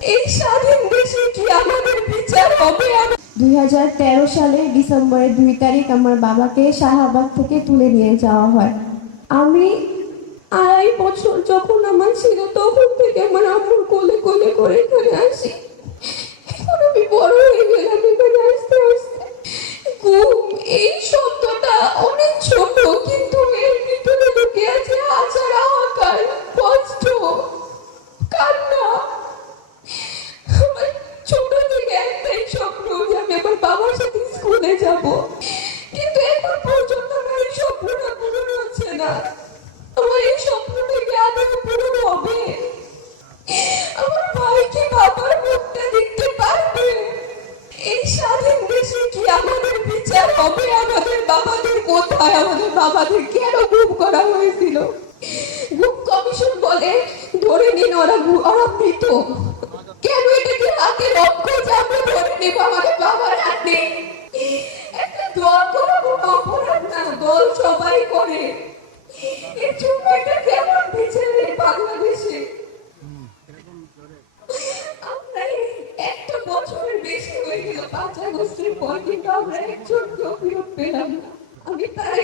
এই স্বাধীন দেশে কি আমাদের বিচার হবে? 2013 সালে ডিসেম্বরের 2 তারিখ আমার বাবাকে শাহবাগ থেকে তুলে নিয়ে যাওয়া হয়। আমি 2.5 বছর যখন আমার ছিল তখন থেকে আমার আম্মুর কোলে কোলে করে এখানে আসি। এখন আমি বড় হয়ে গেলাম এখানে আসতে আসতে। ঘুম এই শব্দটা অনেক ছোট, কিন্তু এর ভিতরে ঢুকে আছে হাজার হাহাকার, কষ্ট, কান্না। আমার ছোট থেকে একটাই স্বপ্ন যে আমি আমার বাবার সাথে স্কুলে যাব, কিন্তু এখন পর্যন্ত আমার এই স্বপ্নটা পূরণ হচ্ছে না। আমার এই স্বপ্নটাকে আদৌ পূরণ হবে? আমার ভাই কি বাবার মুখটা দেখতে পারবে? এই স্বাধীন দেশে কি আমাদের বিচার হবে? আমাদের বাবাদের কোথায়? আমাদের বাবাদের কেন গুম করা হয়েছিল? গুম কমিশন বলে ধরে নিন ওরা মৃত। কেন এটাকে হাতে রক্ষা যে আমরা ধরে নেব আমাদের বাবার হাতে? একটা দল করা কোনো অপরাধ না, দল সবাই করে। এর জন্য এটা কেমন বিচারে বাংলাদেশে? আমরা একটা বছরের বেশি হয়ে গেল 5 আগস্টের পর, কিন্তু আমরা একজনকেও ফিরত পেলাম না। আমি তাই